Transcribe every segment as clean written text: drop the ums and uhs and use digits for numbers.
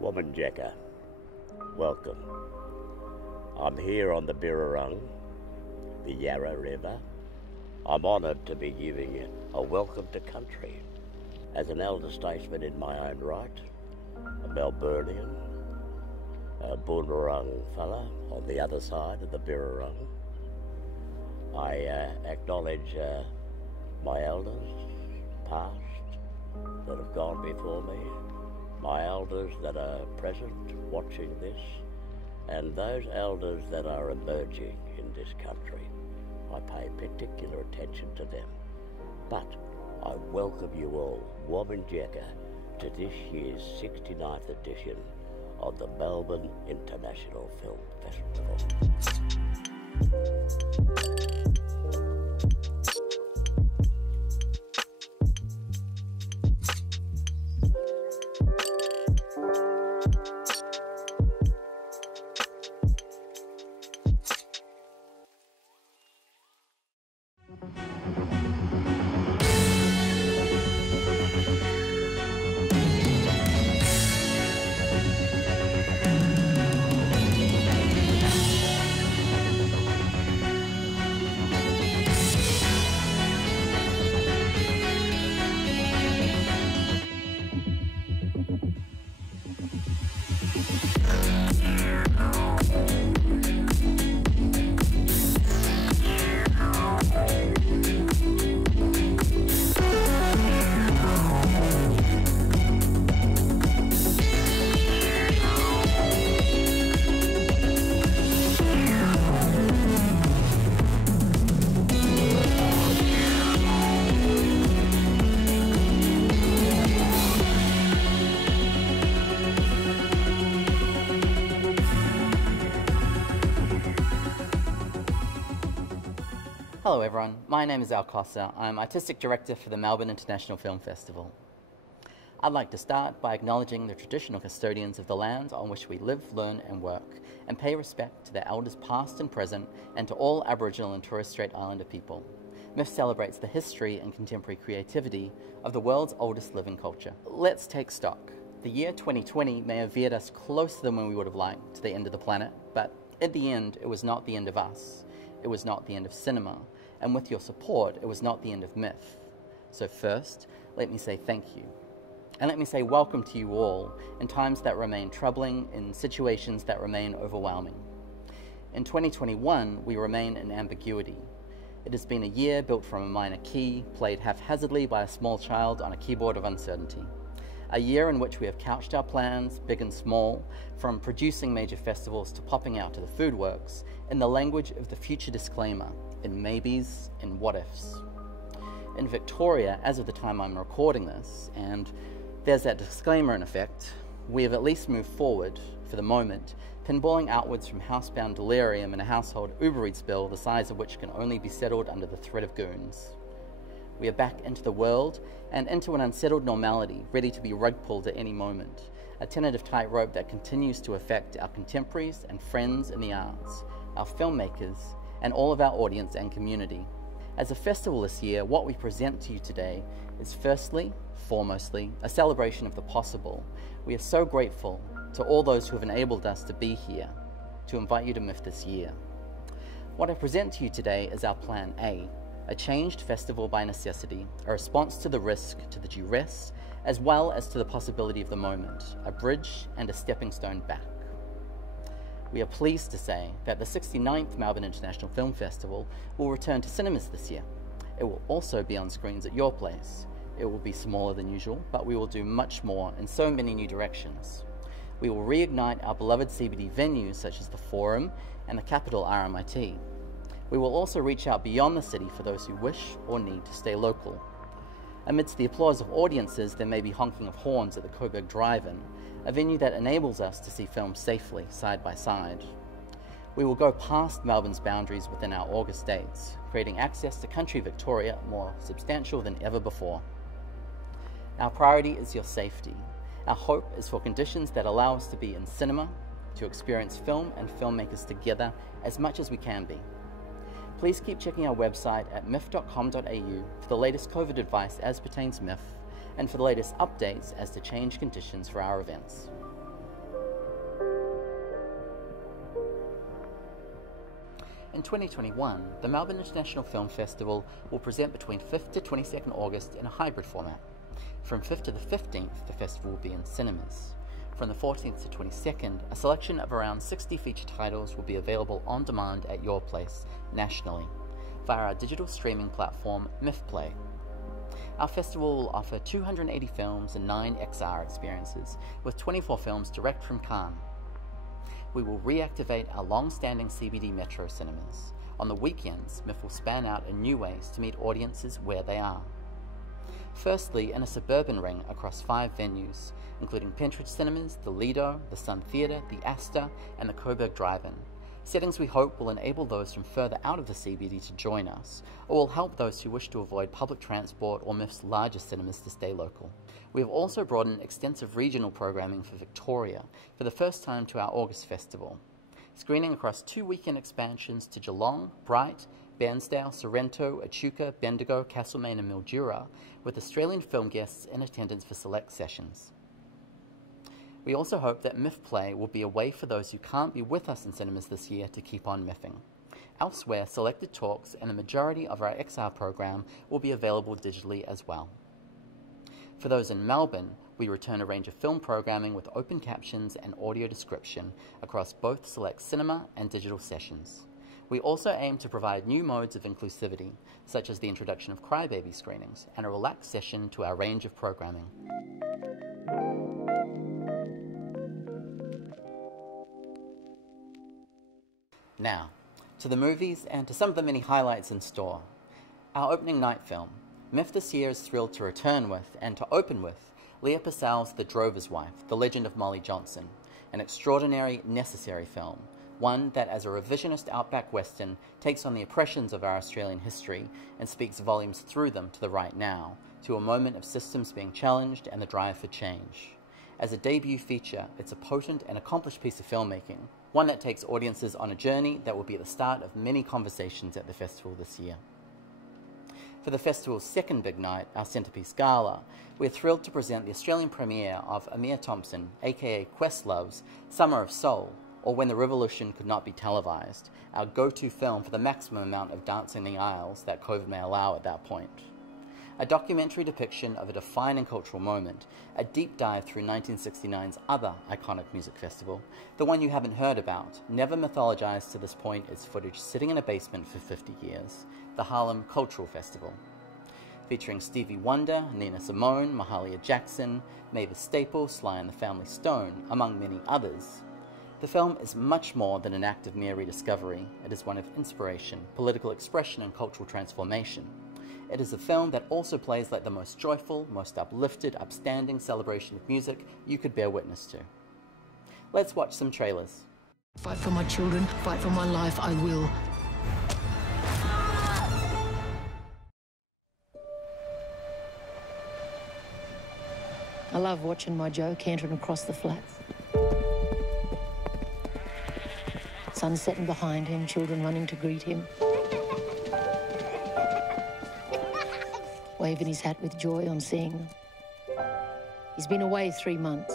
Woman Jacker, welcome. I'm here on the Birrarung, the Yarra River. I'm honoured to be giving you a welcome to country. As an elder statesman in my own right, a Melburnian, a Boonwurrung fella on the other side of the Birrarung, I acknowledge my elders, past, that have gone before me, my elders that are present watching this, and those elders that are emerging in this country. I pay particular attention to them. But I welcome you all, Woman Jacker, to this year's 69th edition of the Melbourne International Film Festival. Hello everyone, my name is Al Costa. I'm Artistic Director for the Melbourne International Film Festival. I'd like to start by acknowledging the traditional custodians of the lands on which we live, learn and work, and pay respect to their elders past and present, and to all Aboriginal and Torres Strait Islander people. MIFF celebrates the history and contemporary creativity of the world's oldest living culture. Let's take stock. The year 2020 may have veered us closer than we would have liked to the end of the planet, but in the end, it was not the end of us. It was not the end of cinema. And with your support, it was not the end of MIFF. So first, let me say thank you. And let me say welcome to you all in times that remain troubling, in situations that remain overwhelming. In 2021, we remain in ambiguity. It has been a year built from a minor key, played haphazardly by a small child on a keyboard of uncertainty. A year in which we have couched our plans, big and small, from producing major festivals to popping out to the food works, in the language of the future disclaimer, in maybes, in what-ifs. In Victoria, as of the time I'm recording this, and there's that disclaimer in effect, we have at least moved forward, for the moment, pinballing outwards from housebound delirium in a household Uber Eats bill the size of which can only be settled under the threat of goons. We are back into the world, and into an unsettled normality, ready to be rug-pulled at any moment, a tentative tightrope that continues to affect our contemporaries and friends in the arts, our filmmakers, and all of our audience and community. As a festival this year, what we present to you today is firstly, foremostly, a celebration of the possible. We are so grateful to all those who have enabled us to be here, to invite you to MIFF this year. What I present to you today is our Plan A, a changed festival by necessity, a response to the risk, to the duress, as well as to the possibility of the moment, a bridge and a stepping stone back. We are pleased to say that the 69th Melbourne International Film Festival will return to cinemas this year. It will also be on screens at your place. it will be smaller than usual, but we will do much more in so many new directions. We will reignite our beloved CBD venues such as the Forum and the Capital RMIT. We will also reach out beyond the city for those who wish or need to stay local. Amidst the applause of audiences, there may be honking of horns at the Coburg Drive-In, a venue that enables us to see films safely, side by side. We will go past Melbourne's boundaries within our August dates, creating access to country Victoria more substantial than ever before. Our priority is your safety. Our hope is for conditions that allow us to be in cinema, to experience film and filmmakers together as much as we can be. Please keep checking our website at miff.com.au for the latest COVID advice as pertains MIFF, and for the latest updates as to change conditions for our events. In 2021, the Melbourne International Film Festival will present between 5th to 22nd August in a hybrid format. From 5th to the 15th, the festival will be in cinemas. From the 14th to 22nd, a selection of around 60 feature titles will be available on demand at your place, nationally, via our digital streaming platform, MIFF Play. Our festival will offer 280 films and 9 XR experiences, with 24 films direct from Cannes. We will reactivate our long-standing CBD metro cinemas. On the weekends, MIFF will span out in new ways to meet audiences where they are. Firstly, in a suburban ring across 5 venues, including Pentridge Cinemas, the Lido, the Sun Theatre, the Astor, and the Coburg Drive-In. Settings we hope will enable those from further out of the CBD to join us, or will help those who wish to avoid public transport or MIFF's larger cinemas to stay local. We have also brought in extensive regional programming for Victoria for the first time to our August festival, screening across 2 weekend expansions to Geelong, Bright, Bairnsdale, Sorrento, Echuca, Bendigo, Castlemaine and Mildura, with Australian film guests in attendance for select sessions. We also hope that MIFF Play will be a way for those who can't be with us in cinemas this year to keep on miffing. Elsewhere, selected talks and the majority of our XR program will be available digitally as well. For those in Melbourne, we return a range of film programming with open captions and audio description across both select cinema and digital sessions. We also aim to provide new modes of inclusivity, such as the introduction of crybaby screenings and a relaxed session to our range of programming. Now, to the movies and to some of the many highlights in store. Our opening night film, MIFF this year is thrilled to return with, and to open with, Leah Purcell's The Drover's Wife, The Legend of Molly Johnson, an extraordinary, necessary film, one that as a revisionist outback western takes on the oppressions of our Australian history and speaks volumes through them to the right now, to a moment of systems being challenged and the drive for change. As a debut feature, it's a potent and accomplished piece of filmmaking, one that takes audiences on a journey that will be the start of many conversations at the festival this year. For the festival's second big night, our centrepiece gala, we're thrilled to present the Australian premiere of Amir Thompson, aka Questlove's Summer of Soul, or When the Revolution Could Not Be Televised, our go-to film for the maximum amount of dancing in the aisles that COVID may allow at that point. A documentary depiction of a defining cultural moment, a deep dive through 1969's other iconic music festival, the one you haven't heard about, never mythologized to this point is footage sitting in a basement for 50 years, the Harlem Cultural Festival. Featuring Stevie Wonder, Nina Simone, Mahalia Jackson, Mavis Staples, Sly and the Family Stone, among many others. The film is much more than an act of mere rediscovery. It is one of inspiration, political expression and cultural transformation. It is a film that also plays like the most joyful, most uplifted, upstanding celebration of music you could bear witness to. Let's watch some trailers. Fight for my children, fight for my life, I will. I love watching my Joe cantering across the flats. Sun setting behind him, children running to greet him. Waving his hat with joy on seeing them. He's been away 3 months.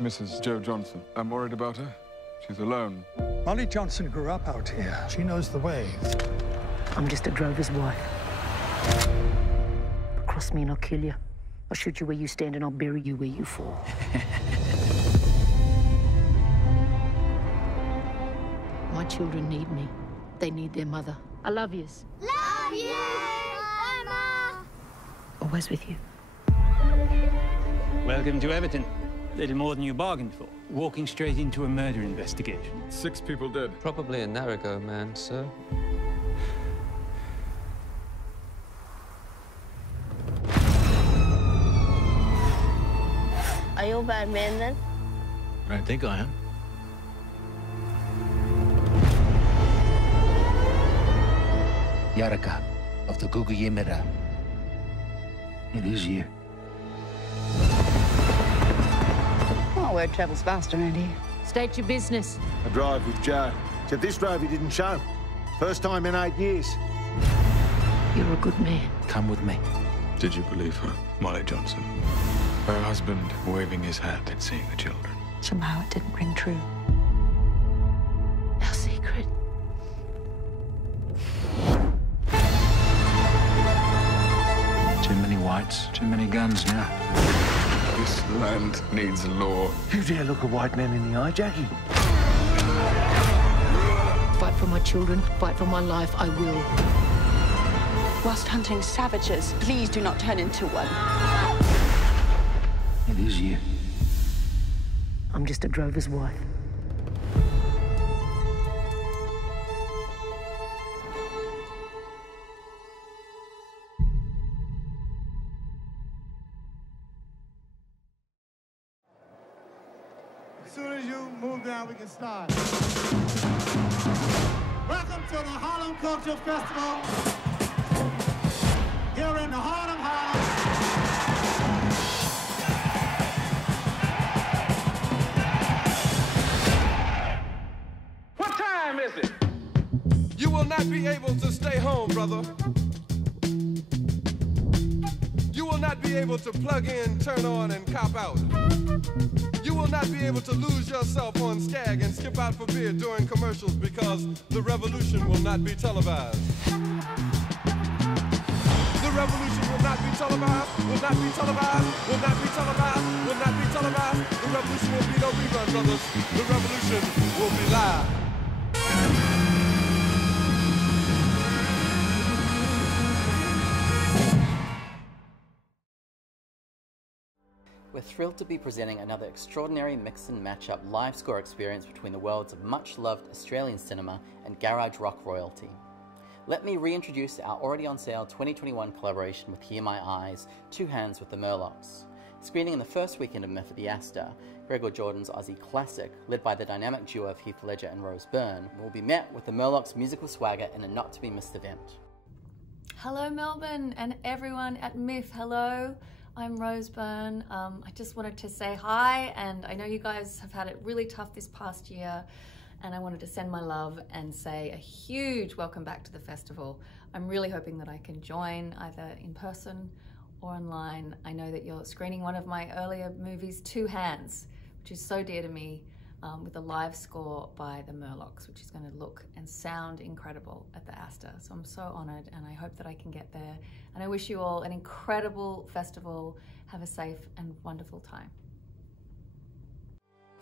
Mrs. Jo Johnson. I'm worried about her. She's alone. Molly Johnson grew up out here. She knows the way. I'm just a drover's wife. Cross me and I'll kill you. I'll shoot you where you stand and I'll bury you where you fall. My children need me. They need their mother. I love yous. Love you, Mama! Always with you. Welcome to Everton. Little more than you bargained for. Walking straight into a murder investigation. 6 people dead. Probably a Narrago man, sir. Are you a bad man then? I don't think I am. Yaraka of the Guguyimera. It is you. Oh, word travels fast around here. State your business. I drive with Joe. Except this drive he didn't show. First time in 8 years. You're a good man. Come with me. Did you believe her, Molly Johnson? Her husband waving his hat and seeing the children. Somehow it didn't ring true. Our secret. Too many whites, too many guns now. This land needs law. You dare look a white man in the eye, Jackie? Fight for my children, fight for my life, I will. Whilst hunting savages, please do not turn into one. It is you. I'm just a drover's wife. As soon as you move down, we can start. Welcome to the Harlem Culture Festival. Here in the heart of Harlem. What time is it? You will not be able to stay home, brother. You will not be able to plug in, turn on, and cop out. You will not be able to lose yourself on Skag and skip out for beer during commercials because the revolution will not be televised. The revolution will not be televised, will not be televised, will not be televised, will not be televised. The revolution will be no rerun, brothers. The revolution will be live. We're thrilled to be presenting another extraordinary mix and match-up live score experience between the worlds of much-loved Australian cinema and garage rock royalty. Let me reintroduce our already on sale 2021 collaboration with Hear My Eyes, Two Hands with the Murlocs. Screening in the first weekend of MIFF at the Astor, Gregor Jordan's Aussie classic, led by the dynamic duo of Heath Ledger and Rose Byrne, will be met with the Murlocs' musical swagger in a not-to-be-missed event. Hello Melbourne and everyone at MIFF, hello. I'm Rose Byrne. I just wanted to say hi, and I know you guys have had it really tough this past year, and I wanted to send my love and say a huge welcome back to the festival. I'm really hoping that I can join either in person or online. I know that you're screening one of my earlier movies, Two Hands, which is so dear to me, with a live score by the Murlocs, which is going to look and sound incredible at the Astor. So I'm so honoured, and I hope that I can get there. And I wish you all an incredible festival. Have a safe and wonderful time.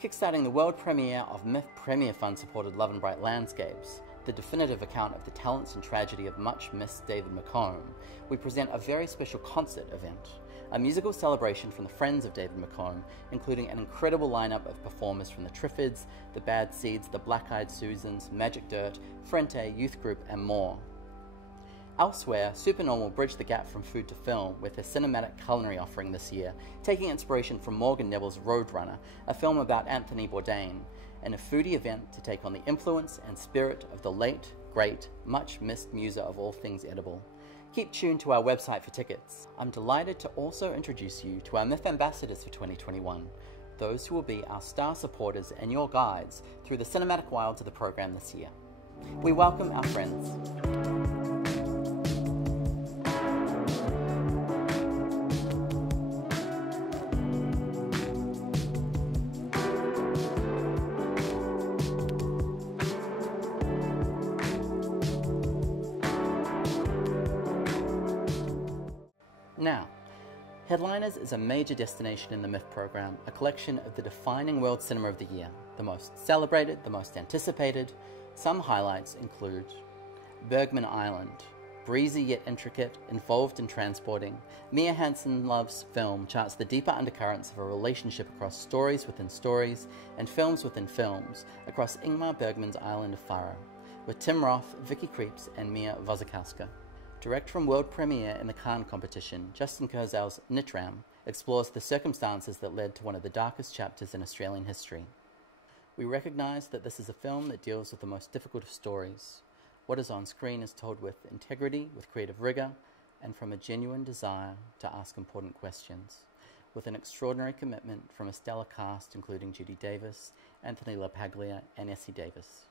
Kickstarting the world premiere of MIFF Premier Fund supported Love and Bright Landscapes, the definitive account of the talents and tragedy of much missed David McComb, we present a very special concert event. A musical celebration from the friends of David McComb, including an incredible lineup of performers from the Triffids, the Bad Seeds, the Black Eyed Susans, Magic Dirt, Frente, Youth Group, and more. Elsewhere, Supernormal bridged the gap from food to film with a cinematic culinary offering this year, taking inspiration from Morgan Neville's Roadrunner, a film about Anthony Bourdain, and a foodie event to take on the influence and spirit of the late, great, much-missed muser of all things edible. Keep tuned to our website for tickets. I'm delighted to also introduce you to our MIFF ambassadors for 2021, those who will be our star supporters and your guides through the cinematic wilds of the program this year. We welcome our friends. Now, Headliners is a major destination in the MIFF program, a collection of the defining world cinema of the year, the most celebrated, the most anticipated. Some highlights include Bergman Island, breezy yet intricate, involved and transporting, Mia Hansen-Love's film charts the deeper undercurrents of a relationship across stories within stories and films within films across Ingmar Bergman's island of Faroe, with Tim Roth, Vicky Krieps and Mia Wasikowska. Direct from world premiere in the Cannes competition, Justin Kurzel's Nitram explores the circumstances that led to one of the darkest chapters in Australian history. We recognise that this is a film that deals with the most difficult of stories. What is on screen is told with integrity, with creative rigour, and from a genuine desire to ask important questions, with an extraordinary commitment from a stellar cast including Judy Davis, Anthony LaPaglia and Essie Davis.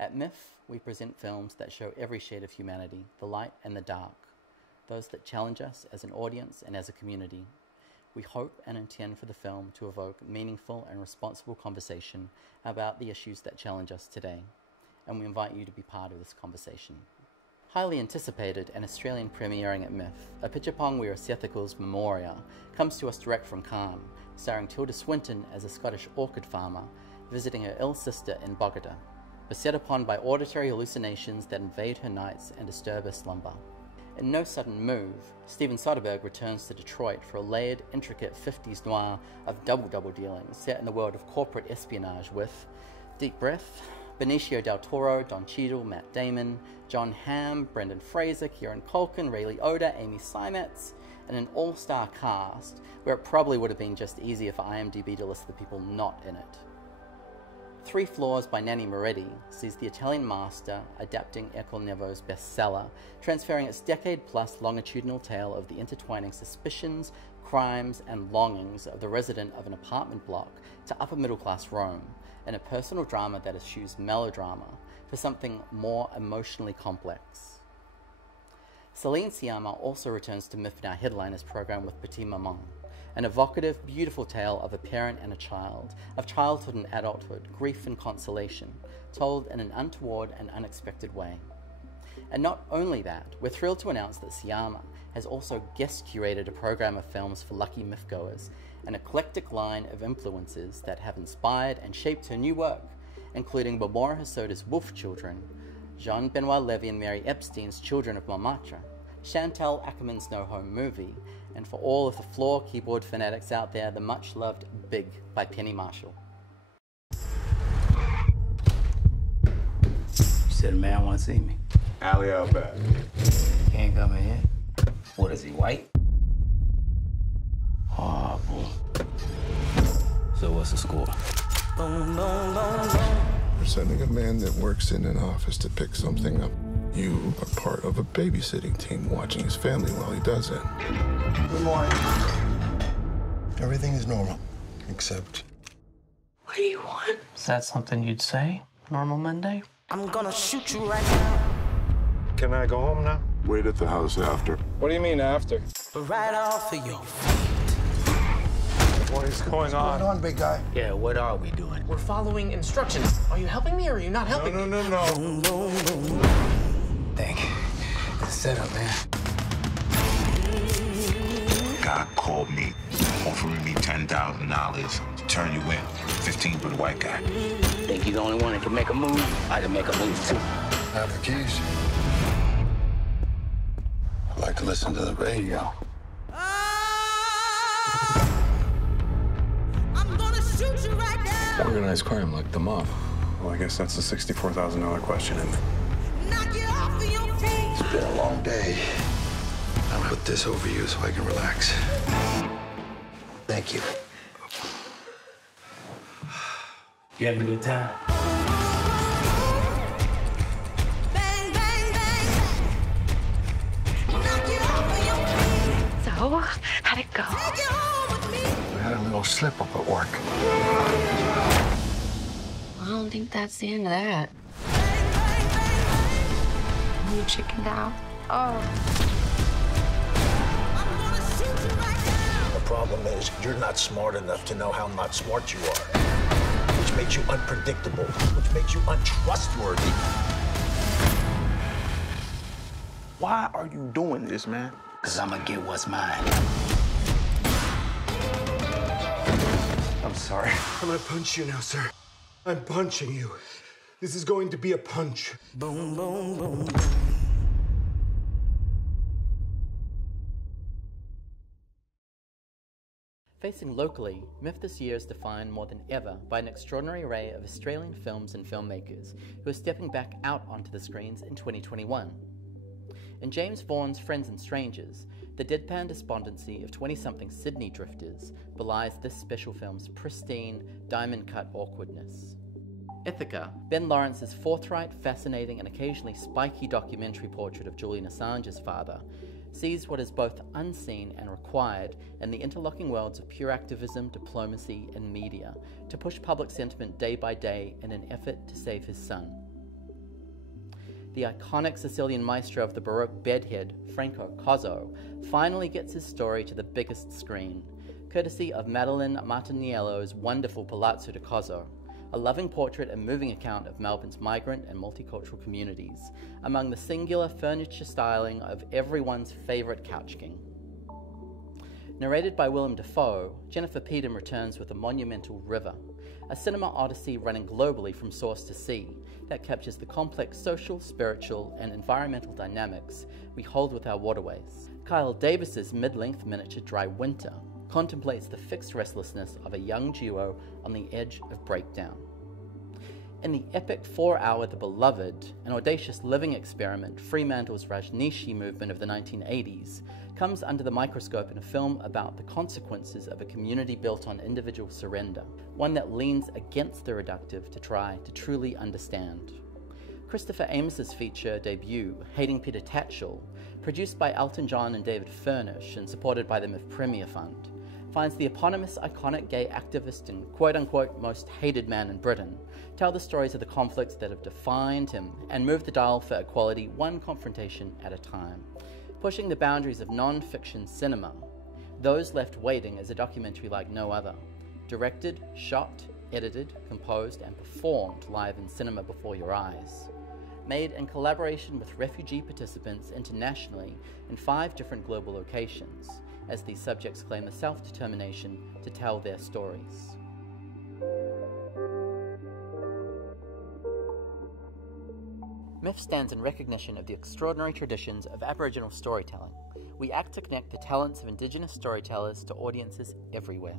At MIFF, we present films that show every shade of humanity, the light and the dark, those that challenge us as an audience and as a community. We hope and intend for the film to evoke meaningful and responsible conversation about the issues that challenge us today, and we invite you to be part of this conversation. Highly anticipated and Australian premiering at MIFF, A Pitchapong Wira Sethical's Memoria comes to us direct from Cannes, starring Tilda Swinton as a Scottish orchid farmer visiting her ill sister in Bogota, beset upon by auditory hallucinations that invade her nights and disturb her slumber. In no sudden move, Steven Soderbergh returns to Detroit for a layered, intricate 50s noir of double dealing set in the world of corporate espionage with Deep Breath, Benicio del Toro, Don Cheadle, Matt Damon, John Hamm, Brendan Fraser, Kieran Culkin, Ray Liotta, Amy Seimetz, and an all-star cast where it probably would have been just easier for IMDb to list the people not in it. Three Floors by Nanni Moretti sees the Italian master adapting Ercole Nevo's bestseller, transferring its decade-plus longitudinal tale of the intertwining suspicions, crimes, and longings of the resident of an apartment block to upper-middle-class Rome, in a personal drama that eschews melodrama for something more emotionally complex. Celine Sciamma also returns to MIFF Now Headliners program with Petit Maman, an evocative, beautiful tale of a parent and a child, of childhood and adulthood, grief and consolation, told in an untoward and unexpected way. And not only that, we're thrilled to announce that Sciamma has also guest-curated a program of films for lucky MIFF goers, an eclectic line of influences that have inspired and shaped her new work, including Barbara Hosoda's Wolf Children, Jean-Benoit Levy and Mary Epstein's Children of Montmartre, Chantal Ackerman's No Home Movie, and for all of the floor keyboard fanatics out there, the much-loved Big by Penny Marshall. You said a man wants to see me. Alley out back. Can't come in here. What is he, white? Oh, boy. So what's the score? We're sending a man that works in an office to pick something up. You are part of a babysitting team watching his family while he does it. Good morning. Everything is normal, except... What do you want? Is that something you'd say? Normal Monday? I'm gonna shoot you right now. Can I go home now? Wait at the house after. What do you mean after? Right off of your feet. What is going on? What's going on, big guy? Yeah, what are we doing? We're following instructions. Are you helping me or are you not helping me? No. Thank you. Set up, man. God called me, offering me $10,000 to turn you in. 15 for the white guy. Think you're the only one that can make a move? I can make a move, too. I have the keys. I like to listen to the radio. I'm gonna shoot you right now. Organized crime like the mob. Well, I guess that's the $64,000 question, isn't it? Knock you off of your feet. It's been a long day. I'll put this over you so I can relax. Thank you. You having a good time? Bang, bang, bang. Knock you off of your feet. So, how'd it go? Take you home with me. We had a little slip up at work. I don't think that's the end of that. You chickened out. Oh. The problem is you're not smart enough to know how not smart you are, which makes you unpredictable, which makes you untrustworthy. Why are you doing this, man? Because I'm going to get what's mine. I'm sorry. I'm gonna punch you now, sir. I'm punching you. This is going to be a punch. Boom, boom, boom. Facing locally, MIFF this year is defined more than ever by an extraordinary array of Australian films and filmmakers who are stepping back out onto the screens in 2021. In James Vaughan's Friends and Strangers, the deadpan despondency of 20-something Sydney drifters belies this special film's pristine, diamond-cut awkwardness. Ithaca, Ben Lawrence's forthright, fascinating, and occasionally spiky documentary portrait of Julian Assange's father, sees what is both unseen and required in the interlocking worlds of pure activism, diplomacy, and media to push public sentiment day by day in an effort to save his son. The iconic Sicilian maestro of the Baroque bedhead, Franco Cozzo, finally gets his story to the biggest screen, courtesy of Madeline Martiniello's wonderful Palazzo di Cozzo, a loving portrait and moving account of Melbourne's migrant and multicultural communities, among the singular furniture styling of everyone's favourite couch king. Narrated by Willem Dafoe, Jennifer Peedham returns with A Monumental River, a cinema odyssey running globally from source to sea that captures the complex social, spiritual, and environmental dynamics we hold with our waterways. Kyle Davis's mid-length miniature Dry Winter contemplates the fixed restlessness of a young duo on the edge of breakdown. In the epic 4-hour The Beloved, an audacious living experiment, Fremantle's Rajneeshi movement of the 1980s comes under the microscope in a film about the consequences of a community built on individual surrender, one that leans against the reductive to try to truly understand. Christopher Amos's feature debut, Hating Peter Tatchell, produced by Elton John and David Furnish and supported by the MIFF Premier Fund, finds the eponymous iconic gay activist and quote-unquote most hated man in Britain tell the stories of the conflicts that have defined him and move the dial for equality one confrontation at a time, pushing the boundaries of non-fiction cinema. Those Left Waiting is a documentary like no other, directed, shot, edited, composed, and performed live in cinema before your eyes. Made in collaboration with refugee participants internationally in 5 different global locations, as these subjects claim the self-determination to tell their stories. MIFF stands in recognition of the extraordinary traditions of Aboriginal storytelling. We act to connect the talents of Indigenous storytellers to audiences everywhere.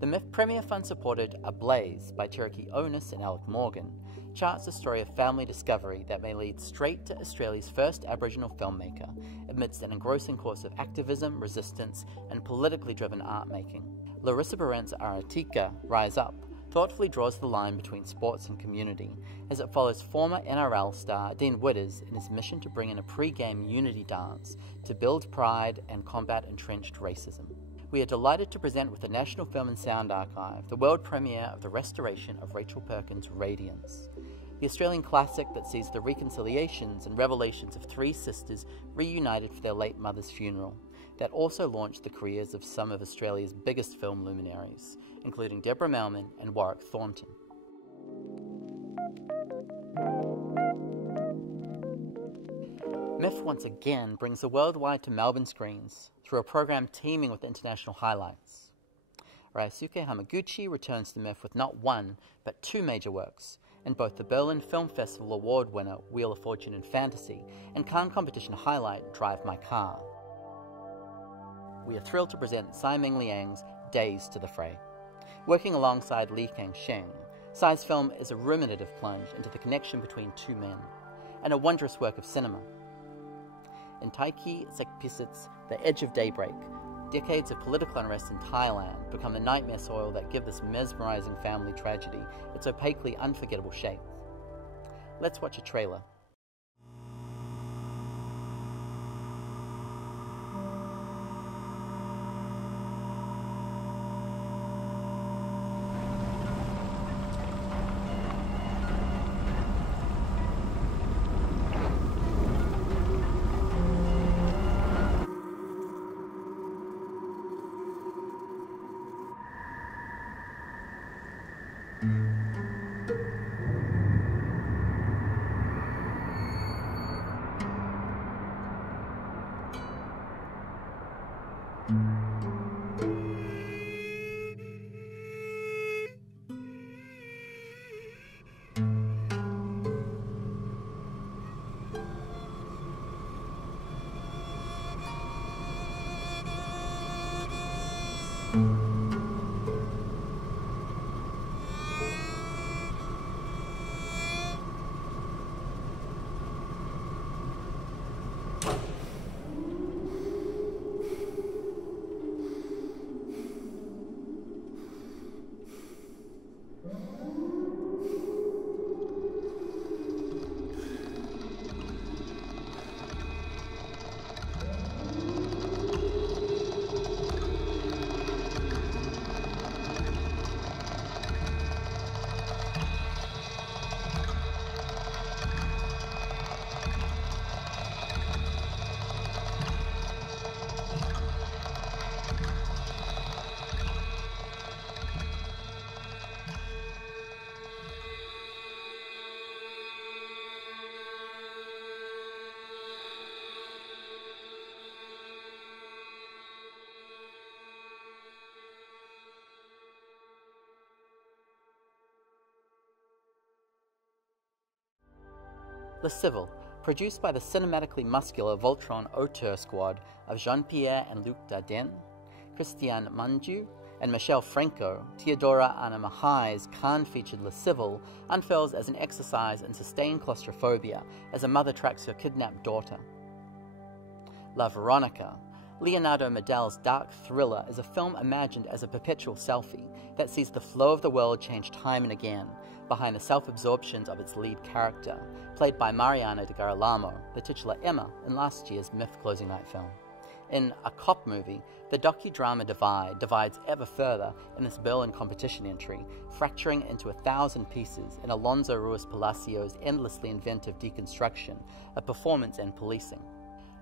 The MIFF Premier Fund supported Ablaze by Cherokee Onus and Alec Morgan charts the story of family discovery that may lead straight to Australia's first Aboriginal filmmaker amidst an engrossing course of activism, resistance, and politically driven art making. Larissa Barent's Aratika, Rise Up, thoughtfully draws the line between sports and community as it follows former NRL star Dean Witters in his mission to bring in a pre-game unity dance to build pride and combat entrenched racism. We are delighted to present with the National Film and Sound Archive the world premiere of the restoration of Rachel Perkins' Radiance, the Australian classic that sees the reconciliations and revelations of 3 sisters reunited for their late mother's funeral, that also launched the careers of some of Australia's biggest film luminaries, including Deborah Melman and Warwick Thornton. MIFF once again brings the worldwide to Melbourne screens through a program teeming with international highlights. Ryosuke Hamaguchi returns to MIFF with not 1, but 2 major works, in both the Berlin Film Festival Award winner Wheel of Fortune and Fantasy and Cannes competition highlight Drive My Car. We are thrilled to present Tsai Ming Liang's Days to the Fray. Working alongside Li Kangsheng, Tsai's film is a ruminative plunge into the connection between 2 men, and a wondrous work of cinema. In Taiki Sekpisit's The Edge of Daybreak, decades of political unrest in Thailand become the nightmare soil that give this mesmerizing family tragedy its opaquely unforgettable shape. Let's watch a trailer. Le Civil, produced by the cinematically muscular Voltron auteur squad of Jean-Pierre and Luc Dardenne, Christiane Mungiu, and Michel Franco, Teodora Anna Mahai's Cannes-featured Le Civil unfurls as an exercise in sustained claustrophobia as a mother tracks her kidnapped daughter. La Veronica, Leonardo Medell's dark thriller, is a film imagined as a perpetual selfie that sees the flow of the world change time and again behind the self-absorptions of its lead character, played by Mariana de Garalamo, the titular Emma in last year's MIFF closing night film. In A Cop Movie, the docudrama divide divides ever further in this Berlin competition entry, fracturing into 1,000 pieces in Alonso Ruiz Palacios' endlessly inventive deconstruction of performance and policing.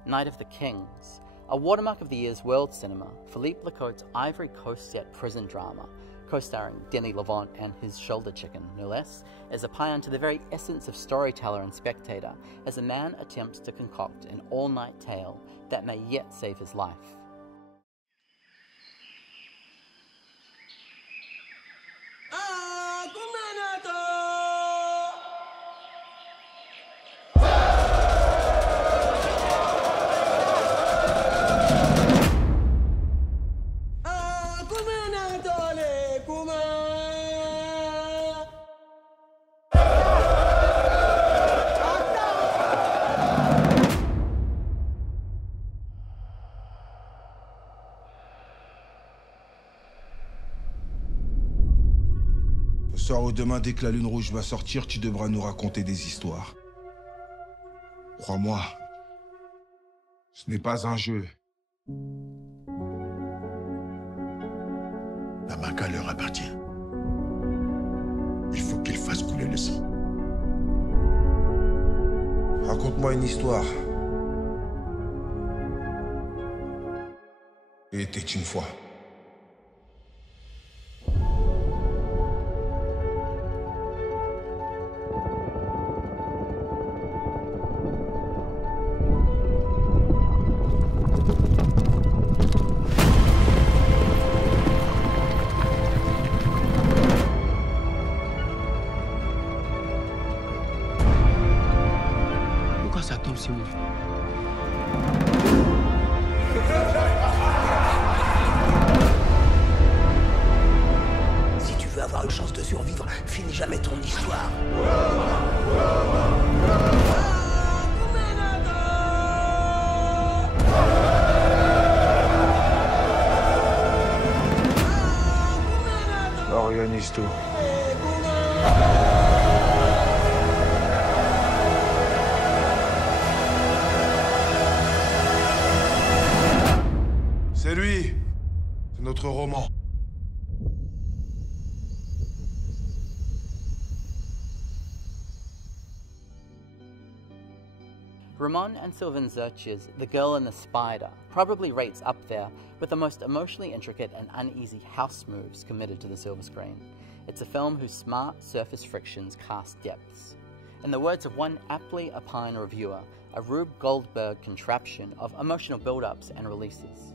Night of the Kings, a watermark of the year's world cinema, Philippe Lecote's Ivory Coast set prison drama, co-starring Denis Lavant and his shoulder chicken, no less, is a paean to the very essence of storyteller and spectator as a man attempts to concoct an all-night tale that may yet save his life. Ce soir ou demain, dès que la lune rouge va sortir, tu devras nous raconter des histoires. Crois-moi, ce n'est pas un jeu. La Maca leur appartient. Il faut qu'ils fassent couler le sang. Raconte-moi une histoire. Il était une fois. Ça tombe si ouf. Si tu veux avoir une chance de survivre, finis jamais ton histoire. Organise tout. C'est lui. C'est notre roman. Ramon and Sylvain Zurch's The Girl and the Spider probably rates up there with the most emotionally intricate and uneasy house moves committed to the silver screen. It's a film whose smart surface frictions cast depths. In the words of one aptly opined reviewer, a Rube Goldberg contraption of emotional build-ups and releases.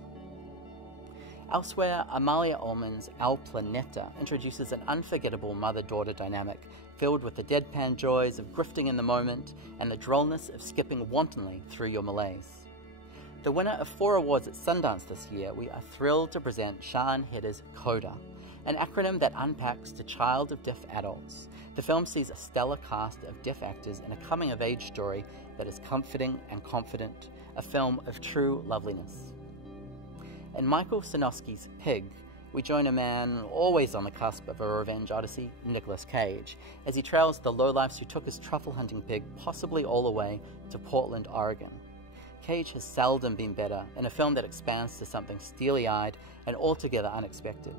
Elsewhere, Amalia Ullman's El Planeta introduces an unforgettable mother-daughter dynamic filled with the deadpan joys of grifting in the moment and the drollness of skipping wantonly through your malaise. The winner of 4 awards at Sundance this year, we are thrilled to present Sian Hedder's CODA, an acronym that unpacks to child of deaf adults. The film sees a stellar cast of deaf actors in a coming-of-age story that is comforting and confident, a film of true loveliness. In Michael Sinowski's Pig, we join a man always on the cusp of a revenge odyssey, Nicolas Cage, as he trails the lowlifes who took his truffle-hunting pig possibly all the way to Portland, Oregon. Cage has seldom been better in a film that expands to something steely-eyed and altogether unexpected.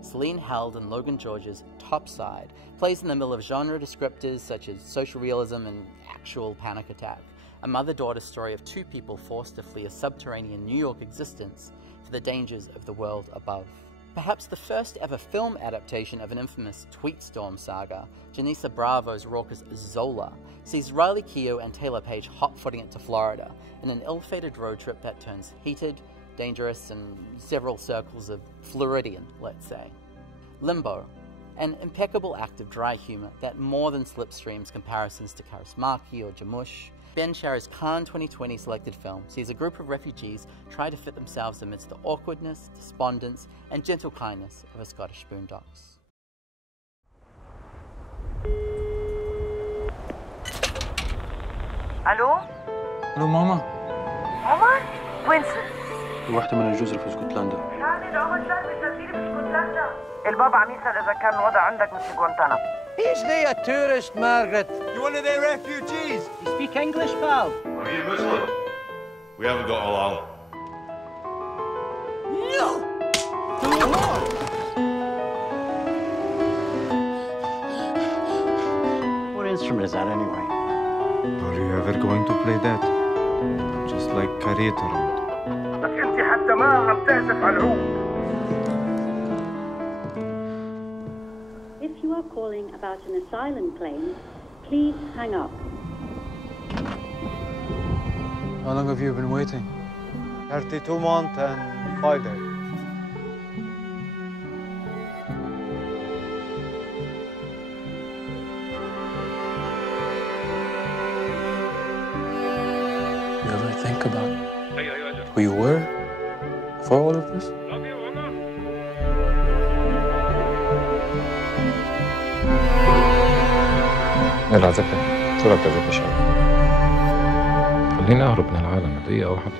Celine Held and Logan George's Topside plays in the middle of genre descriptors such as social realism and actual panic attack, a mother-daughter story of 2 people forced to flee a subterranean New York existence for the dangers of the world above. Perhaps the first ever film adaptation of an infamous Tweetstorm saga, Janissa Bravo's raucous Zola sees Riley Keough and Taylor Page hot-footing it to Florida in an ill-fated road trip that turns heated, dangerous, and several circles of Floridian, let's say. Limbo, An impeccable act of dry humour that more than slipstreams comparisons to Kaurismäki or Jarmusch. Ben Sharrow's Cannes 2020 selected film sees a group of refugees try to fit themselves amidst the awkwardness, despondence, and gentle kindness of a Scottish boondocks. الو؟ الو ماما. عمر؟ وين صرت؟ واحدة من الجزر في اسكتلندا. يعني عمر شربي سفير في اسكتلندا. البابا عم يسأل إذا كان الوضع عندك مثل غوانتانا. He's a tourist, Margaret. You one of their refugees? You speak English, pal? Are you Muslim? We haven't got along. No! What instrument is that anyway? Are you ever going to play that? Just like Carreta Road. لك أنت حتى ما عم تعزف على العود. If you are calling about an asylum claim, please hang up. How long have you been waiting? 32 months and 5 days. You ever think about who you were before all of this? لا ذكر طلعت ذكر شيء خليني أهرب من العالم دقيقة واحدة.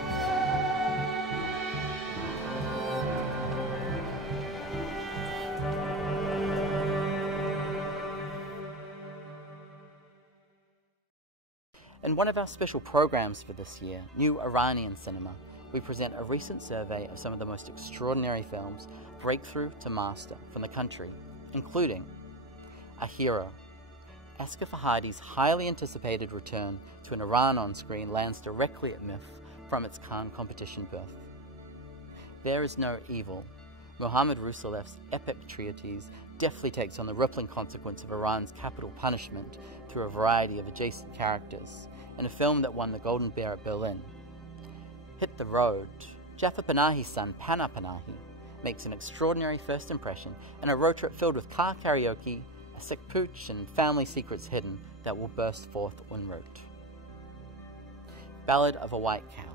In one of our special programs for this year, New Iranian Cinema, we present a recent survey of some of the most extraordinary films, breakthrough to master, from the country, including A Hero. Asghar Farhadi's highly anticipated return to an Iran on screen lands directly at MIFF from its Cannes competition berth. There Is No Evil, Mohammad Rusulev's epic treatise, deftly takes on the rippling consequence of Iran's capital punishment through a variety of adjacent characters, in a film that won the Golden Bear at Berlin. Hit the Road, Jafar Panahi's son Pana Panahi makes an extraordinary first impression in a road trip filled with car karaoke, a sick pooch, and family secrets hidden that will burst forth en route. Ballad of a White Cow.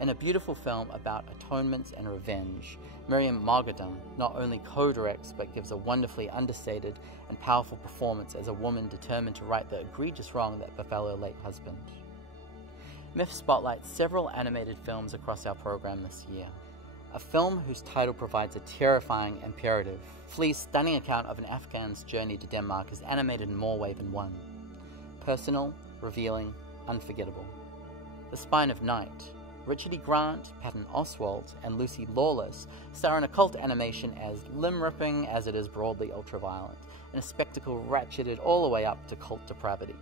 In a beautiful film about atonement and revenge, Miriam Margodan not only co-directs but gives a wonderfully understated and powerful performance as a woman determined to right the egregious wrong that befell her late husband. MIFF spotlights several animated films across our program this year. A film whose title provides a terrifying imperative flees stunning account of an Afghan's journey to Denmark is animated in more ways than one. Personal, revealing, unforgettable. The Spine of Night. Richard E. Grant, Patton Oswalt, and Lucy Lawless star in a cult animation as limb-ripping as it is broadly ultra-violent, in a spectacle ratcheted all the way up to cult depravity.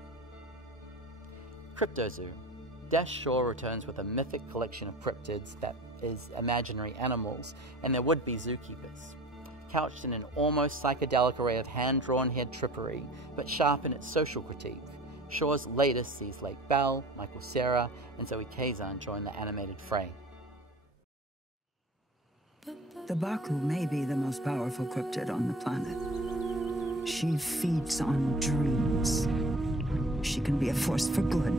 Cryptozoo. Dash Shaw returns with a mythic collection of cryptids that is imaginary animals and their would-be zookeepers. Couched in an almost psychedelic array of hand-drawn head trippery, but sharp in its social critique, Shaw's latest sees Lake Bell, Michael Cera, and Zoe Kazan join the animated fray. The Baku may be the most powerful cryptid on the planet. She feeds on dreams. She can be a force for good,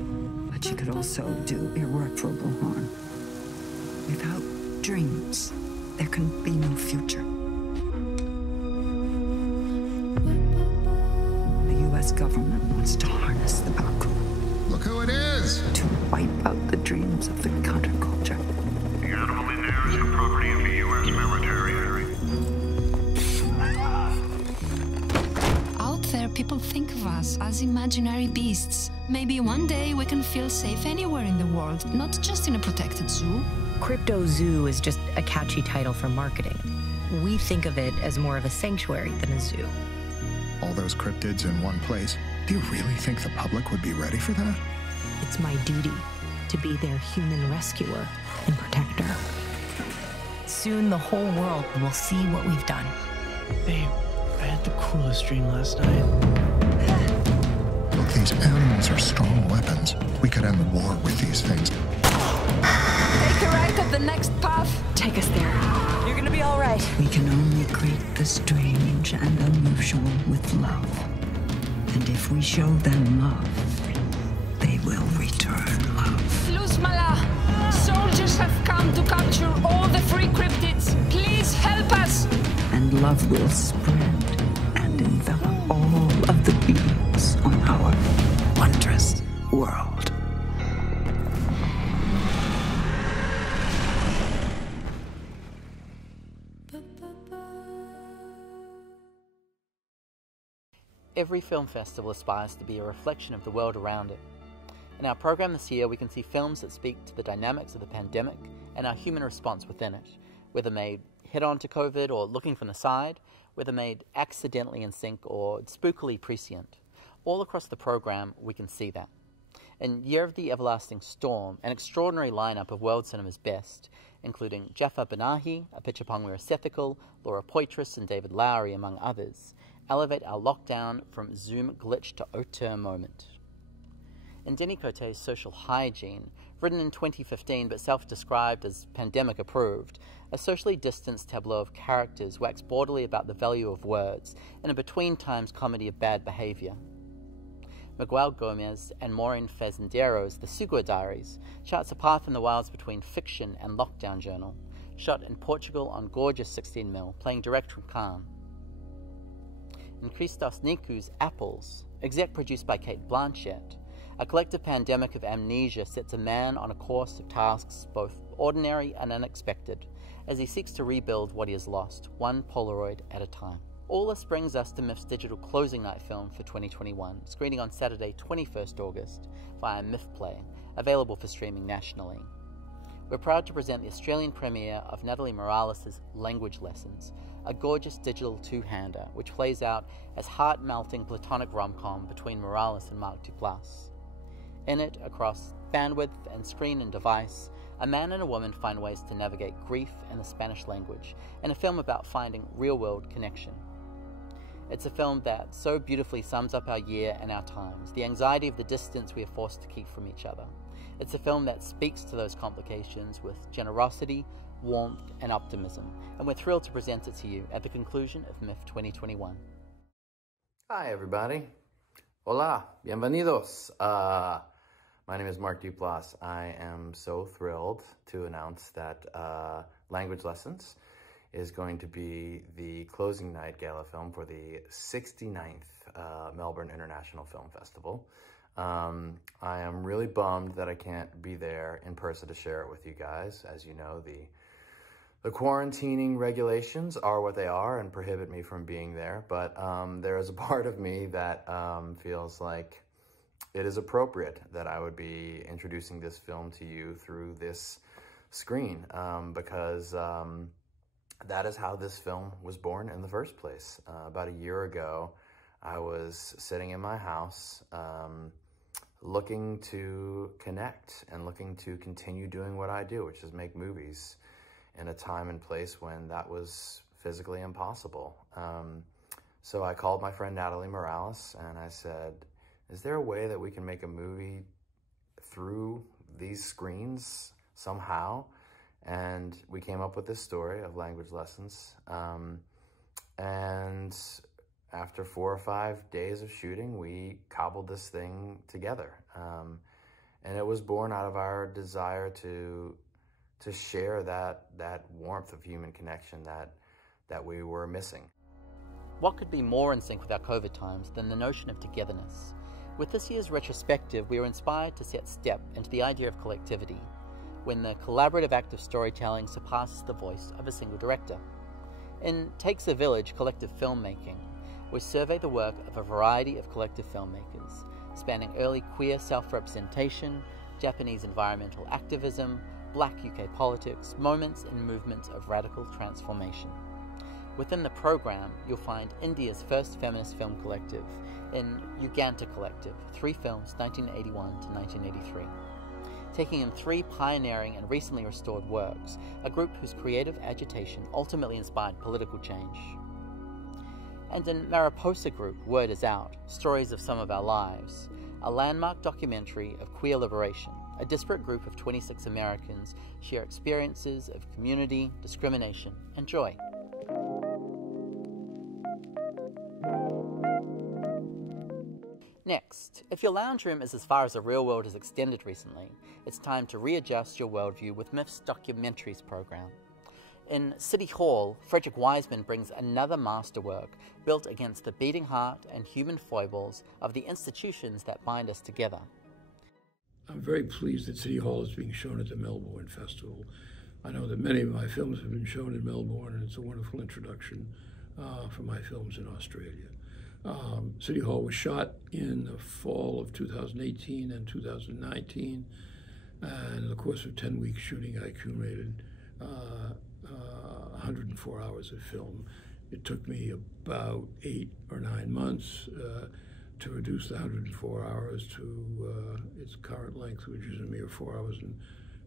but she could also do irreparable harm. Without dreams, there can be no future. The US government wants to harness the Baku. Look who it is! To wipe out the dreams of the counterculture. The animal in there is the property of the US military. Out there, people think of us as imaginary beasts. Maybe one day we can feel safe anywhere in the world, not just in a protected zoo. Crypto Zoo is just a catchy title for marketing. We think of it as more of a sanctuary than a zoo. All those cryptids in one place. Do you really think the public would be ready for that? It's my duty to be their human rescuer and protector. Soon the whole world will see what we've done. Babe, I had the coolest dream last night. Look, these animals are strong weapons. We could end the war with these things. Take a right at the next path. Take us there. You're gonna be all right. We can only greet this dream strange and unusual with love. And if we show them love, they will return love. Luz Mala, soldiers have come to capture all the free cryptids. Please help us. And love will spread and envelop all of the beings on our wondrous world. Every film festival aspires to be a reflection of the world around it. In our program this year, we can see films that speak to the dynamics of the pandemic and our human response within it, whether made head-on to COVID or looking from the side, whether made accidentally in sync or spookily prescient. All across the program, we can see that. In Year of the Everlasting Storm, an extraordinary lineup of world cinema's best, including Jafar Benahi, Apichatpong Sethical, Laura Poitras, and David Lowery, among others, elevate our lockdown from Zoom glitch to auteur moment. In Denis Cote's Social Hygiene, written in 2015 but self-described as pandemic-approved, a socially distanced tableau of characters wax boldly about the value of words in a between-times comedy of bad behavior. Miguel Gomez and Maureen Fazendero's The Segura Diaries charts a path in the wilds between fiction and lockdown journal, shot in Portugal on gorgeous 16mm, playing direct from Cannes. In Christos Niku's Apples, exec produced by Kate Blanchett, a collective pandemic of amnesia sets a man on a course of tasks both ordinary and unexpected, as he seeks to rebuild what he has lost, one Polaroid at a time. All this brings us to MIFF's digital closing night film for 2021, screening on Saturday 21st August via MIFF Play, available for streaming nationally. We're proud to present the Australian premiere of Natalie Morales' Language Lessons, a gorgeous digital two-hander which plays out as heart-melting platonic rom-com between Morales and Mark Duplass. In it, across bandwidth and screen and device, a man and a woman find ways to navigate grief in the Spanish language, in a film about finding real-world connection. It's a film that so beautifully sums up our year and our times, the anxiety of the distance we are forced to keep from each other. It's a film that speaks to those complications with generosity, warmth, and optimism, and we're thrilled to present it to you at the conclusion of MIFF 2021. Hi everybody. Hola, bienvenidos. My name is Mark Duplass. I am so thrilled to announce that Language Lessons is going to be the closing night gala film for the 69th Melbourne International Film Festival. I am really bummed that I can't be there in person to share it with you guys. As you know, the quarantining regulations are what they are and prohibit me from being there, but there is a part of me that feels like it is appropriate that I would be introducing this film to you through this screen, because that is how this film was born in the first place. About a year ago, I was sitting in my house looking to connect and looking to continue doing what I do, which is make movies in a time and place when that was physically impossible. So I called my friend Natalie Morales and I said, is there a way that we can make a movie through these screens somehow? And we came up with this story of Language Lessons. And after 4 or 5 days of shooting, we cobbled this thing together. And it was born out of our desire to share that warmth of human connection that we were missing. What could be more in sync with our COVID times than the notion of togetherness? With this year's retrospective, we were inspired to set step into the idea of collectivity, when the collaborative act of storytelling surpasses the voice of a single director. In Takes a Village Collective Filmmaking, we survey the work of a variety of collective filmmakers, spanning early queer self-representation, Japanese environmental activism, Black UK politics, moments and movements of radical transformation. Within the program, you'll find India's first feminist film collective in Uganda Collective, 3 films, 1981 to 1983. Taking in 3 pioneering and recently restored works, a group whose creative agitation ultimately inspired political change. And in Mariposa Group, Word Is Out, Stories of Some of Our Lives, a landmark documentary of queer liberation. A disparate group of 26 Americans share experiences of community, discrimination, and joy. Next, if your lounge room is as far as the real world has extended recently, it's time to readjust your worldview with MIFF's documentaries program. In City Hall, Frederick Wiseman brings another masterwork built against the beating heart and human foibles of the institutions that bind us together. I'm very pleased that City Hall is being shown at the Melbourne Festival. I know that many of my films have been shown in Melbourne, and it's a wonderful introduction for my films in Australia. City Hall was shot in the fall of 2018 and 2019, and in the course of 10 weeks shooting, I accumulated 104 hours of film. It took me about 8 or 9 months to reduce the 104 hours to its current length, which is a mere 4 hours and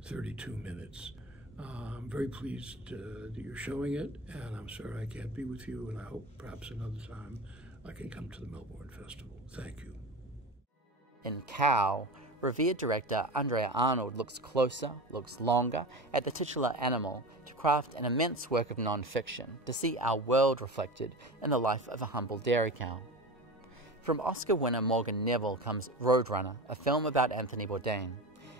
32 minutes. I'm very pleased that you're showing it, and I'm sorry I can't be with you, and I hope perhaps another time I can come to the Melbourne Festival. Thank you. In Cow, revered director Andrea Arnold looks closer, looks longer, at the titular animal to craft an immense work of non-fiction to see our world reflected in the life of a humble dairy cow. From Oscar winner Morgan Neville comes Roadrunner, a film about Anthony Bourdain,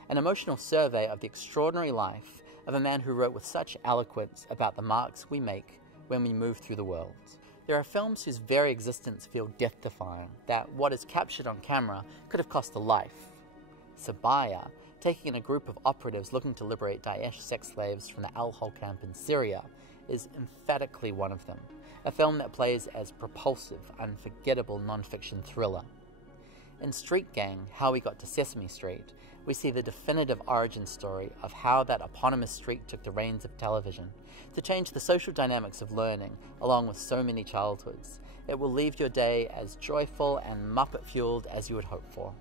an emotional survey of the extraordinary life of a man who wrote with such eloquence about the marks we make when we move through the world. There are films whose very existence feel death-defying, that what is captured on camera could have cost a life. Sabaya, taking in a group of operatives looking to liberate Daesh sex slaves from the Al-Hol camp in Syria, is emphatically one of them, a film that plays as propulsive, unforgettable non-fiction thriller. In Street Gang, How We Got to Sesame Street, we see the definitive origin story of how that eponymous street took the reins of television to change the social dynamics of learning, along with so many childhoods. It will leave your day as joyful and Muppet-fueled as you would hope for.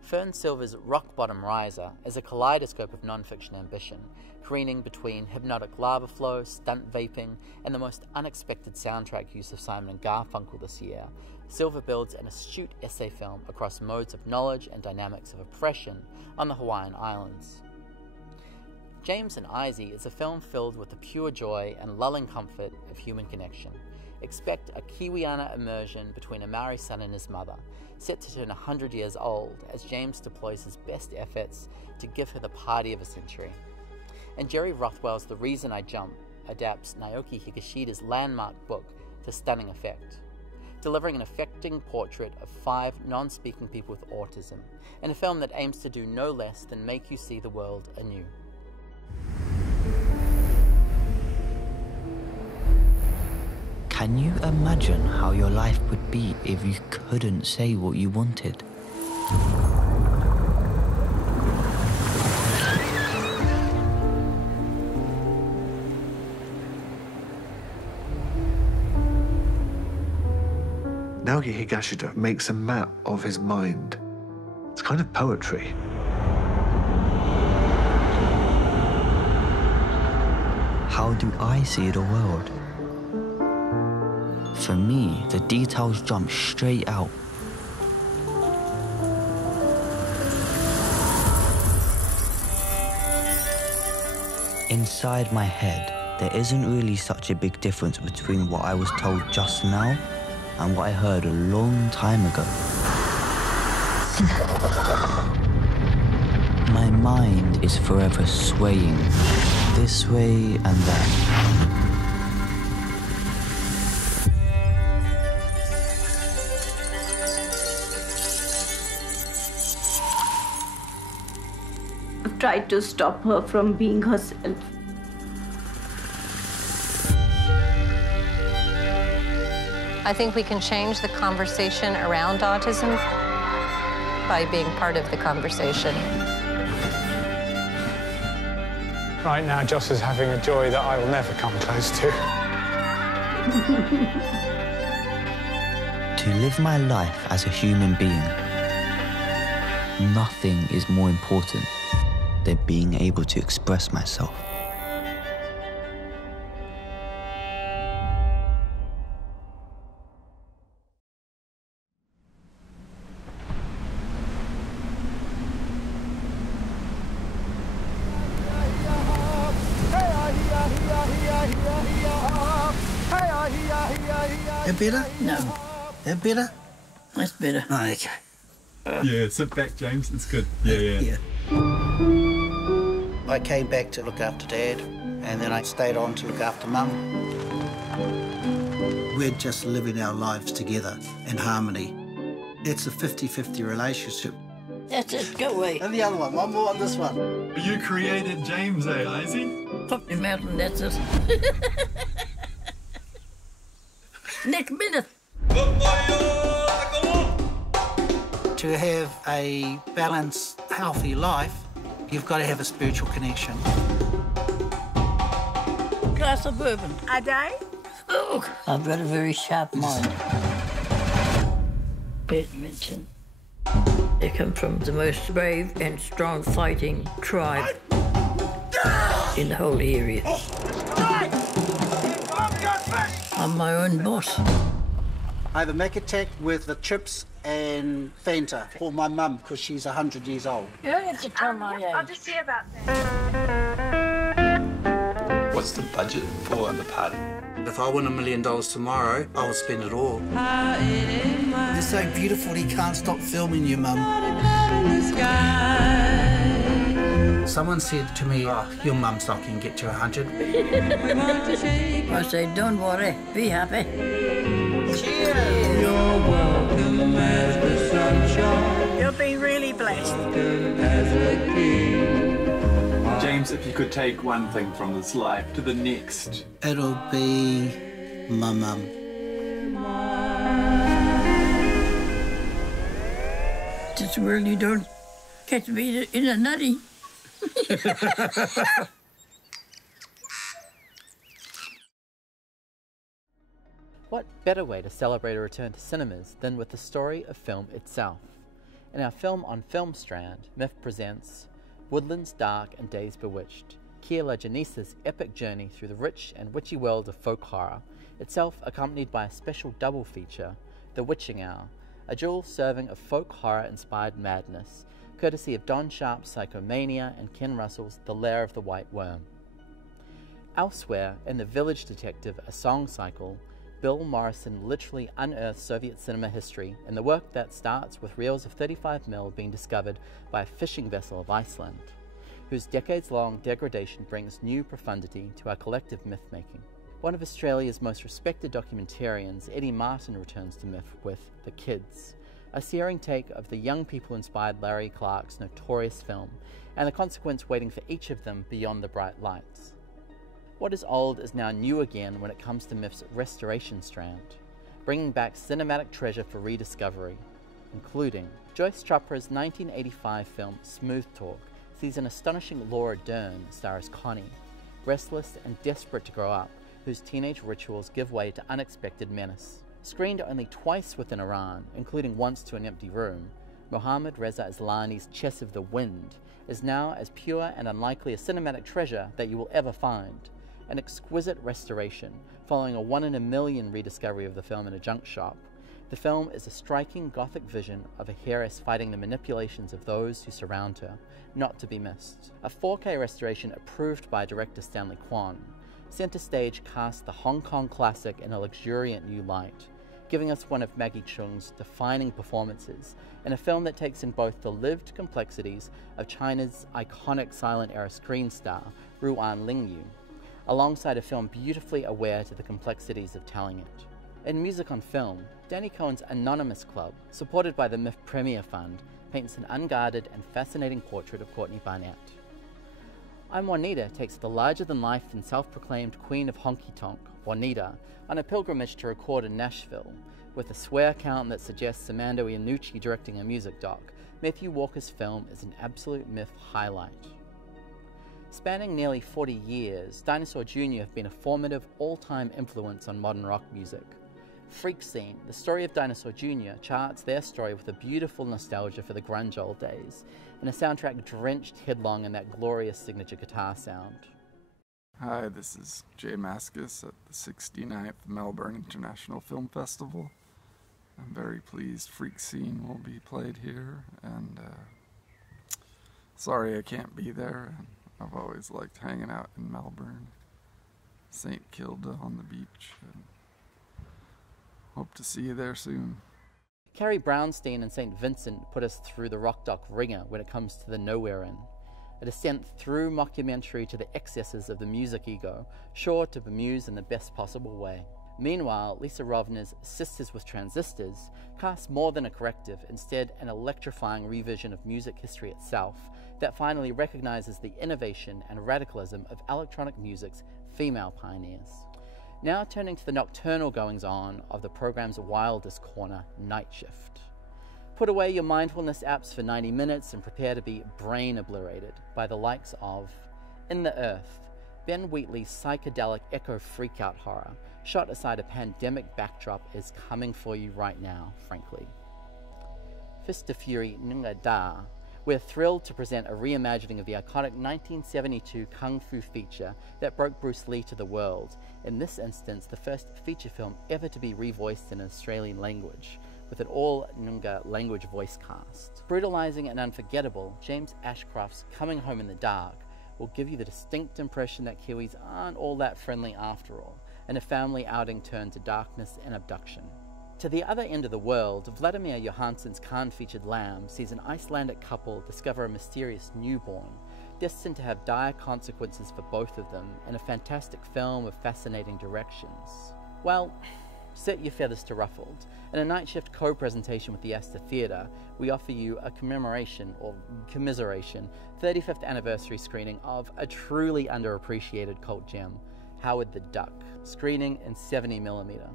Fern Silver's Rock Bottom Riser is a kaleidoscope of non-fiction ambition, careening between hypnotic lava flow, stunt vaping, and the most unexpected soundtrack use of Simon & Garfunkel this year. Silver builds an astute essay film across modes of knowledge and dynamics of oppression on the Hawaiian Islands. James and Izzy is a film filled with the pure joy and lulling comfort of human connection. Expect a Kiwiana immersion between a Maori son and his mother, set to turn 100 years old as James deploys his best efforts to give her the party of a century. And Jerry Rothwell's The Reason I Jump adapts Naoki Higashida's landmark book to stunning effect, delivering an affecting portrait of 5 non-speaking people with autism, in a film that aims to do no less than make you see the world anew. Can you imagine how your life would be if you couldn't say what you wanted? Naoki Higashida makes a map of his mind. It's kind of poetry. How do I see the world? For me, the details jump straight out. Inside my head, there isn't really such a big difference between what I was told just now and what I heard a long time ago. My mind is forever swaying this way and that. I've tried to stop her from being herself. I think we can change the conversation around autism by being part of the conversation. Right now, Joss is having a joy that I will never come close to. To live my life as a human being, nothing is more important than being able to express myself. That better? No. That better? That's better. Okay. Yeah, sit back, James. It's good. Yeah. I came back to look after Dad, and then I stayed on to look after Mum. We're just living our lives together in harmony. It's a 50-50 relationship. That's it, go away. And the other one more on this one. You created James, eh, Isaac? Pop your mouth and that's it. Next minute. To have a balanced, healthy life, you've got to have a spiritual connection. Glass of bourbon. A day? Oh, I've got a very sharp mind. Badminton. They come from the most brave and strong fighting tribe in the whole area. I'm my own boss. I have a Mac attack with the chips and Fanta for my mum because she's 100 years old. You don't have to tell my age. I'll just see about that. What's the budget for the party? If I win $1 million tomorrow, I will spend it all. You're so beautiful, he can't stop filming you, Mum. Someone said to me, oh, your mum's not going to get to 100. I say, don't worry, be happy. Cheers! You're welcome as the sunshine. You'll be really blessed. James, if you could take one thing from this life to the next. It'll be my mum. This world you don't catch me in a nutty. What better way to celebrate a return to cinemas than with the story of film itself? In our Film on Film strand, MIFF presents Woodlands Dark and Days Bewitched, Keala Janice's epic journey through the rich and witchy world of folk horror, itself accompanied by a special double feature, The Witching Hour, a dual serving of folk horror-inspired madness, courtesy of Don Sharp's Psychomania and Ken Russell's The Lair of the White Worm. Elsewhere, in The Village Detective, a song cycle, Bill Morrison literally unearths Soviet cinema history in the work that starts with reels of 35mm being discovered by a fishing vessel of Iceland, whose decades-long degradation brings new profundity to our collective myth-making. One of Australia's most respected documentarians, Eddie Martin, returns to MIFF with The Kids, a searing take of the young people-inspired Larry Clark's notorious film, and the consequence waiting for each of them beyond the bright lights. What is old is now new again when it comes to MIFF's restoration strand, bringing back cinematic treasure for rediscovery, including Joyce Chopra's 1985 film Smooth Talk sees an astonishing Laura Dern star as Connie, restless and desperate to grow up, whose teenage rituals give way to unexpected menace. Screened only twice within Iran, including once to an empty room, Mohammad Reza Aslani's Chess of the Wind is now as pure and unlikely a cinematic treasure that you will ever find. An exquisite restoration, following a 1 in a million rediscovery of the film in a junk shop. The film is a striking Gothic vision of a heiress fighting the manipulations of those who surround her, not to be missed. A 4K restoration approved by director Stanley Kwan. Center Stage cast the Hong Kong classic in a luxuriant new light, giving us one of Maggie Cheung's defining performances in a film that takes in both the lived complexities of China's iconic silent-era screen star, Ruan Lingyu, alongside a film beautifully aware to the complexities of telling it. In Music on Film, Danny Cohen's Anonymous Club, supported by the MIFF Premier Fund, paints an unguarded and fascinating portrait of Courtney Barnett. I'm Juanita takes the larger-than-life and self-proclaimed queen of honky-tonk, Juanita, on a pilgrimage to record in Nashville, with a swear count that suggests Armando Iannucci directing a music doc. Matthew Walker's film is an absolute MIFF highlight. Spanning nearly 40 years, Dinosaur Jr. have been a formative all-time influence on modern rock music. Freak Scene, the story of Dinosaur Jr., charts their story with a beautiful nostalgia for the grunge old days, and a soundtrack drenched headlong in that glorious signature guitar sound. Hi, this is Jay Maskus at the 69th Melbourne International Film Festival. I'm very pleased Freak Scene will be played here, and sorry I can't be there. I've always liked hanging out in Melbourne, St. Kilda on the beach, and hope to see you there soon. Carrie Brownstein and St. Vincent put us through the rock dock ringer when it comes to the Nowhere Inn. A descent through mockumentary to the excesses of the music ego, sure to bemuse in the best possible way. Meanwhile, Lisa Rovner's Sisters with Transistors casts more than a corrective, instead an electrifying revision of music history itself that finally recognizes the innovation and radicalism of electronic music's female pioneers. Now turning to the nocturnal goings-on of the program's wildest corner, Night Shift. Put away your mindfulness apps for 90 minutes and prepare to be brain obliterated by the likes of In the Earth, Ben Wheatley's psychedelic echo freakout horror, shot aside a pandemic backdrop, is coming for you right now, frankly. Fist of Fury Nunga Da. We're thrilled to present a reimagining of the iconic 1972 Kung Fu feature that broke Bruce Lee to the world, in this instance the first feature film ever to be revoiced in an Australian language, with an all Nunga language voice cast. Brutalizing and unforgettable, James Ashcroft's Coming Home in the Dark will give you the distinct impression that Kiwis aren't all that friendly after all, and a family outing turned to darkness and abduction. To the other end of the world, Vladimir Johansson's Khan-featured Lamb sees an Icelandic couple discover a mysterious newborn, destined to have dire consequences for both of them, in a fantastic film with fascinating directions. Well, set your feathers to ruffled. In a Night Shift co-presentation with the Astor Theatre, we offer you a commemoration, or commiseration, 35th anniversary screening of a truly underappreciated cult gem, Howard the Duck, screening in 70mm.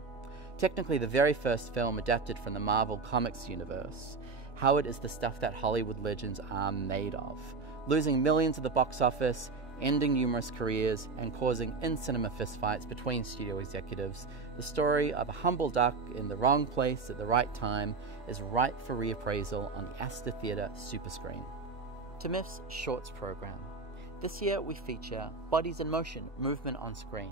Technically the very first film adapted from the Marvel Comics universe, Howard is the stuff that Hollywood legends are made of, losing millions at the box office, ending numerous careers, and causing in-cinema fistfights between studio executives. The story of a humble duck in the wrong place at the right time is ripe for reappraisal on the Astor Theatre Superscreen. To MIFF's Shorts program. This year we feature Bodies in Motion, Movement on Screen.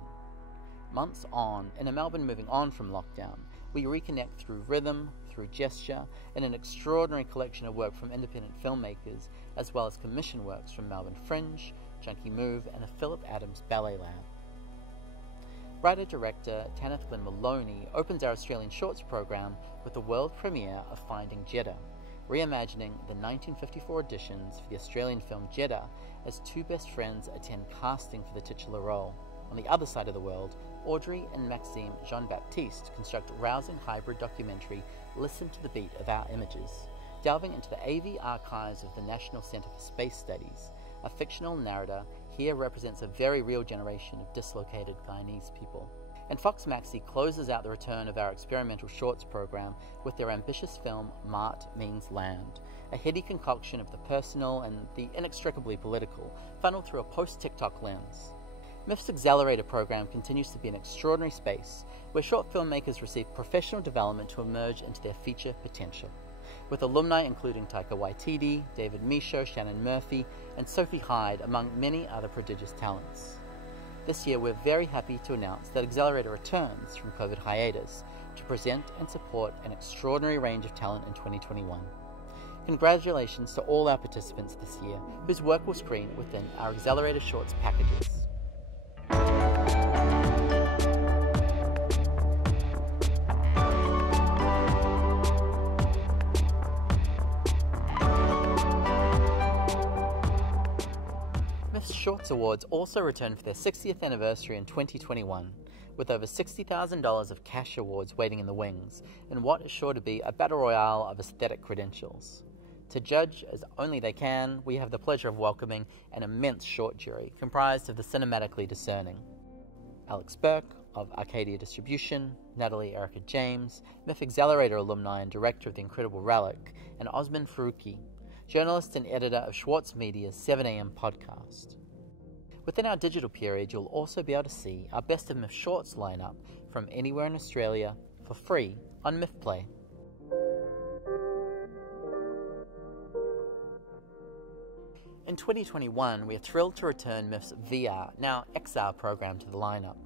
Months on, in a Melbourne moving on from lockdown, we reconnect through rhythm, through gesture, in an extraordinary collection of work from independent filmmakers, as well as commission works from Melbourne Fringe, Junkie Move, and a Philip Adams Ballet Lab. Writer-director Tanith Glenn Maloney opens our Australian Shorts program with the world premiere of Finding Jeddah, reimagining the 1954 auditions for the Australian film Jeddah as two best friends attend casting for the titular role. On the other side of the world, Audrey and Maxime Jean-Baptiste construct a rousing hybrid documentary Listen to the Beat of Our Images, delving into the AV archives of the National Centre for Space Studies. A fictional narrator here represents a very real generation of dislocated Guyanese people. And Fox Maxi closes out the return of our experimental shorts program with their ambitious film Mart Means Land, a heady concoction of the personal and the inextricably political, funneled through a post-TikTok lens. MIFF's Accelerator program continues to be an extraordinary space where short filmmakers receive professional development to emerge into their feature potential, with alumni including Taika Waititi, David Michaud, Shannon Murphy, and Sophie Hyde, among many other prodigious talents. This year we're very happy to announce that Accelerator returns from COVID hiatus to present and support an extraordinary range of talent in 2021. Congratulations to all our participants this year, whose work will screen within our Accelerator Shorts packages. MIFF's Shorts Awards also return for their 60th anniversary in 2021, with over $60,000 of cash awards waiting in the wings, in what is sure to be a battle royale of aesthetic credentials. To judge as only they can, we have the pleasure of welcoming an immense short jury comprised of the cinematically discerning. Alex Burke of Arcadia Distribution, Natalie Erica James, MIFF Accelerator alumni and director of The Incredible Relic, and Osman Faruqi, journalist and editor of Schwartz Media's 7am podcast. Within our digital period, you'll also be able to see our Best of MIFF Shorts lineup from anywhere in Australia for free on MIFF Play. In 2021, we are thrilled to return MIFF's VR, now XR program to the lineup.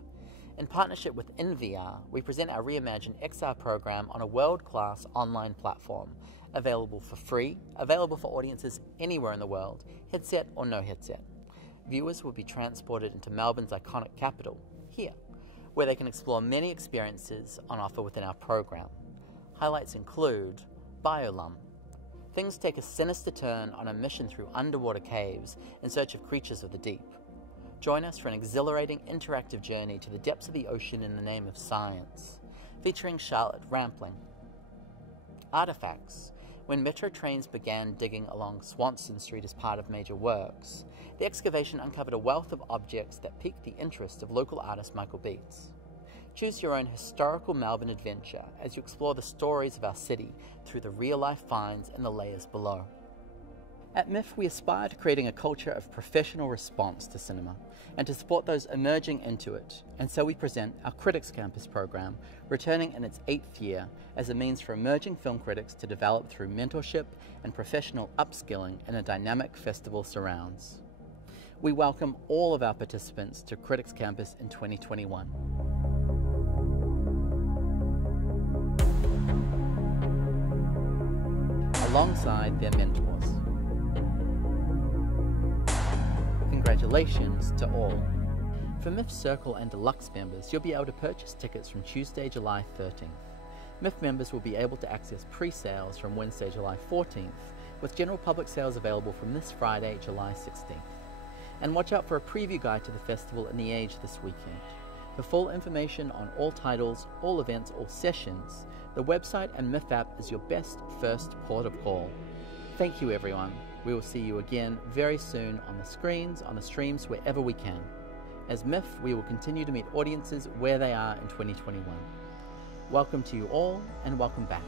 In partnership with InVR, we present our reimagined XR program on a world-class online platform, available for free, available for audiences anywhere in the world, headset or no headset. Viewers will be transported into Melbourne's iconic capital, here, where they can explore many experiences on offer within our program. Highlights include Biolum. Things take a sinister turn on a mission through underwater caves in search of creatures of the deep. Join us for an exhilarating interactive journey to the depths of the ocean in the name of science, featuring Charlotte Rampling. Artifacts. When metro trains began digging along Swanson Street as part of major works, the excavation uncovered a wealth of objects that piqued the interest of local artist Michael Beats. Choose your own historical Melbourne adventure as you explore the stories of our city through the real-life finds and the layers below. At MIFF, we aspire to creating a culture of professional response to cinema and to support those emerging into it, and so we present our Critics Campus program, returning in its 8th year as a means for emerging film critics to develop through mentorship and professional upskilling in a dynamic festival surrounds. We welcome all of our participants to Critics Campus in 2021. Alongside their mentors. Congratulations to all. For MIFF Circle and Deluxe members, you'll be able to purchase tickets from Tuesday, July 13th. MIFF members will be able to access pre-sales from Wednesday, July 14th, with general public sales available from this Friday, July 16th. And watch out for a preview guide to the festival in the Age this weekend. For full information on all titles, all events, all sessions, the website and MIFF app is your best first port of call. Thank you, everyone. We will see you again very soon on the screens, on the streams, wherever we can. As MIFF, we will continue to meet audiences where they are in 2021. Welcome to you all, and welcome back.